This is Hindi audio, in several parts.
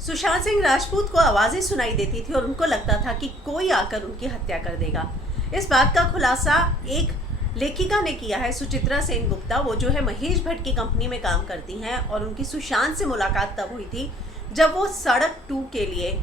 सुशांत सिंह राजपूत को आवाजें सुनाई देती थी और उनको लगता था कि कोई आकर उनकी हत्या कर देगा। इस बात का खुलासा एक लेखिका ने किया है, सुचित्रा सेनगुप्ता। वो जो है महेश भट्ट की कंपनी में काम करती हैं और उनकी सुशांत से मुलाकात तब हुई थी जब वो सड़क 2 के लिए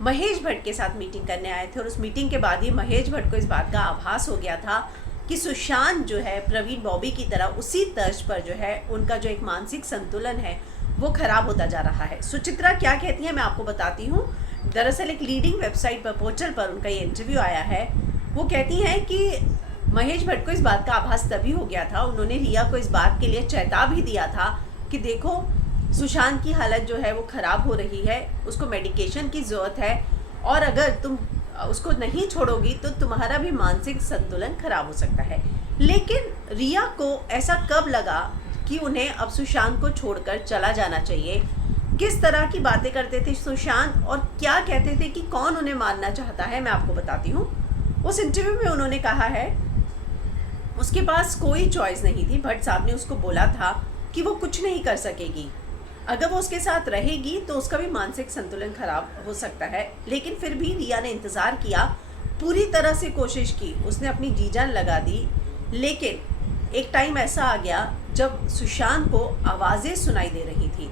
महेश भट्ट के साथ मीटिंग करने आए थे। और उस मीटिंग के बाद ही महेश भट्ट को इस बात का आभास हो गया था कि सुशांत जो है प्रवीण बॉबी की तरह उसी तर्ज पर जो है उनका जो एक मानसिक संतुलन है वो खराब होता जा रहा है। सुचित्रा क्या कहती है मैं आपको बताती हूँ। दरअसल एक लीडिंग वेबसाइट पर, पोर्टल पर उनका ये इंटरव्यू आया है। वो कहती हैं कि महेश भट्ट को इस बात का आभास तभी हो गया था, उन्होंने रिया को इस बात के लिए चेता भी दिया था कि देखो सुशांत की हालत जो है वो ख़राब हो रही है, उसको मेडिकेशन की ज़रूरत है और अगर तुम उसको नहीं छोड़ोगी तो तुम्हारा भी मानसिक संतुलन खराब हो सकता है। लेकिन रिया को ऐसा कब लगा कि उन्हें अब सुशांत को छोड़कर चला जाना चाहिए? किस तरह की बातें करते थे सुशांत और क्या कहते थे कि कौन उन्हें मारना चाहता है, मैं आपको बताती हूँ। उस इंटरव्यू में उन्होंने कहा है उसके पास कोई चॉइस नहीं थी। भट्ट साहब ने उसको बोला था कि वो कुछ नहीं कर सकेगी, अगर वो उसके साथ रहेगी तो उसका भी मानसिक संतुलन खराब हो सकता है। लेकिन फिर भी रिया ने इंतज़ार किया, पूरी तरह से कोशिश की, उसने अपनी जी जान लगा दी। लेकिन एक टाइम ऐसा आ गया जब सुशांत को आवाज़ें सुनाई दे रही थी।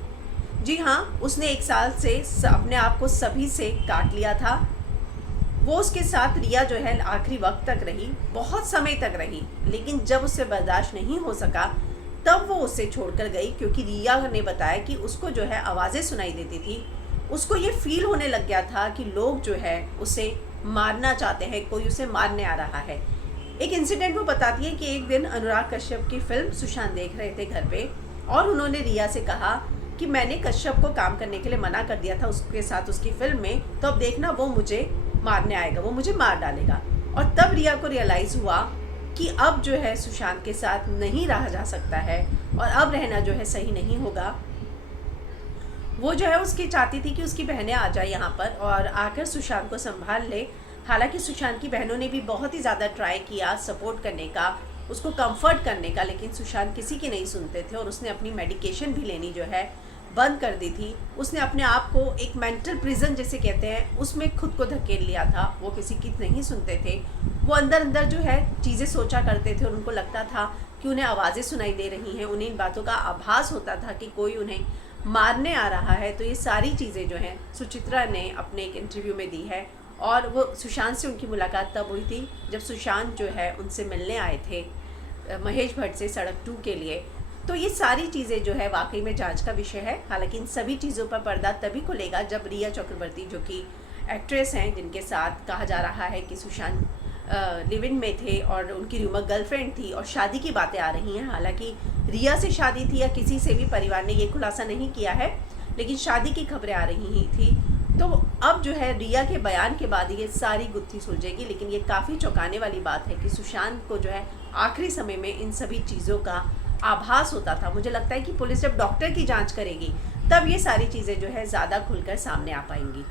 जी हाँ, उसने 1 साल से अपने आप को सभी से काट लिया था। वो उसके साथ रिया जो है आखिरी वक्त तक रही, बहुत समय तक रही। लेकिन जब उससे बर्दाश्त नहीं हो सका तब वो उससे छोड़कर गई, क्योंकि रिया ने बताया कि उसको जो है आवाज़ें सुनाई देती थी। उसको ये फील होने लग गया था कि लोग जो है उसे मारना चाहते हैं, कोई उसे मारने आ रहा है। एक इंसिडेंट वो बताती है कि एक दिन अनुराग कश्यप की फिल्म सुशांत देख रहे थे घर पे और उन्होंने रिया से कहा कि मैंने कश्यप को काम करने के लिए मना कर दिया था उसके साथ उसकी फिल्म में, तो अब देखना वो मुझे मारने आएगा, वो मुझे मार डालेगा। और तब रिया को रियलाइज़ हुआ कि अब जो है सुशांत के साथ नहीं रहा जा सकता है और अब रहना जो है सही नहीं होगा। वो जो है उसकी चाहती थी कि उसकी बहनें आ जाए यहाँ पर और आकर सुशांत को संभाल ले। हालांकि सुशांत की बहनों ने भी बहुत ही ज़्यादा ट्राई किया सपोर्ट करने का, उसको कंफर्ट करने का, लेकिन सुशांत किसी की नहीं सुनते थे और उसने अपनी मेडिकेशन भी लेनी जो है बंद कर दी थी। उसने अपने आप को एक मेंटल प्रिजन जिसे कहते हैं उसमें खुद को धकेल लिया था। वो किसी की नहीं सुनते थे, वो अंदर अंदर जो है चीज़ें सोचा करते थे और उनको लगता था कि उन्हें आवाज़ें सुनाई दे रही हैं, उन्हें इन बातों का आभास होता था कि कोई उन्हें मारने आ रहा है। तो ये सारी चीज़ें जो हैं सुचित्रा ने अपने एक इंटरव्यू में दी है और वो सुशांत से उनकी मुलाकात तब हुई थी जब सुशांत जो है उनसे मिलने आए थे महेश भट्ट से सड़क 2 के लिए। तो ये सारी चीज़ें जो है वाकई में जांच का विषय है। हालांकि इन सभी चीज़ों पर पर्दा तभी खुलेगा जब रिया चक्रवर्ती, जो कि एक्ट्रेस हैं जिनके साथ कहा जा रहा है कि सुशांत लिव इन में थे और उनकी रूमर गर्लफ्रेंड थी और शादी की बातें आ रही हैं। हालांकि रिया से शादी थी या किसी से भी परिवार ने ये खुलासा नहीं किया है, लेकिन शादी की खबरें आ रही ही थी। तो अब जो है रिया के बयान के बाद ये सारी गुत्थी सुलझेगी। लेकिन ये काफ़ी चौंकाने वाली बात है कि सुशांत को जो है आखिरी समय में इन सभी चीज़ों का आभास होता था। मुझे लगता है कि पुलिस जब डॉक्टर की जांच करेगी तब ये सारी चीज़ें जो है ज़्यादा खुलकर सामने आ पाएंगी।